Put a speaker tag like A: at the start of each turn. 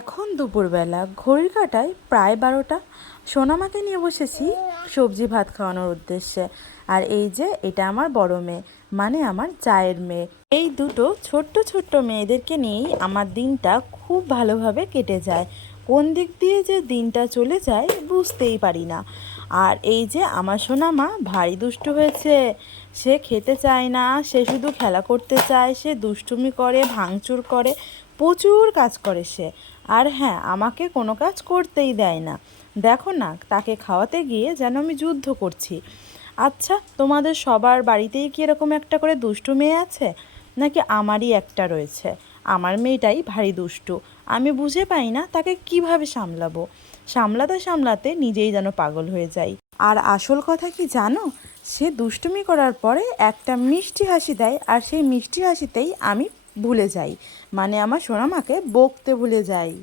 A: এখন দুপুরবেলা ঘড়ির কাটায় প্রায় বারোটা, সোনামাকে নিয়ে বসেছি সবজি ভাত খাওয়ানোর উদ্দেশ্যে। আর এই যে, এটা আমার বড় মেয়ে মানে আমার চায়ের মেয়ে। এই দুটো ছোট্ট ছোট্ট মেয়েদেরকে নিয়েই আমার দিনটা খুব ভালোভাবে কেটে যায়। কোন দিক দিয়ে যে দিনটা চলে যায় বুঝতেই পারি না। আর এই যে, আমার সোনামা ভারী দুষ্টু হয়েছে। সে খেতে চায় না, সে শুধু খেলা করতে চায়, সে দুষ্টুমি করে, ভাঙচুর করে। প্রচুর কাজ করে সে। আর হ্যাঁ আমাকে কোনো কাজ করতেই দেয় না। দেখো না, তাকে খাওয়াতে গিয়ে যেন আমি যুদ্ধ করছি। আচ্ছা তোমাদের সবার বাড়িতেই কি এরকম একটা করে দুষ্টু মেয়ে আছে? নাকি আমারই একটা রয়েছে? আমার মেয়েটাই ভারী দুষ্টু। আমি বুঝে পাই না তাকে কীভাবে সামলাবো? সামলাতে সামলাতে নিজেই যেন পাগল হয়ে যাই। আর আসল কথা কি জানো? সে দুষ্টুমি করার পরে একটা মিষ্টি হাসি দেয়, আর সেই মিষ্টি হাসিতেই আমি ভুলে যাই। মানে আমার সোনামাকে বকতে ভুলে যাই।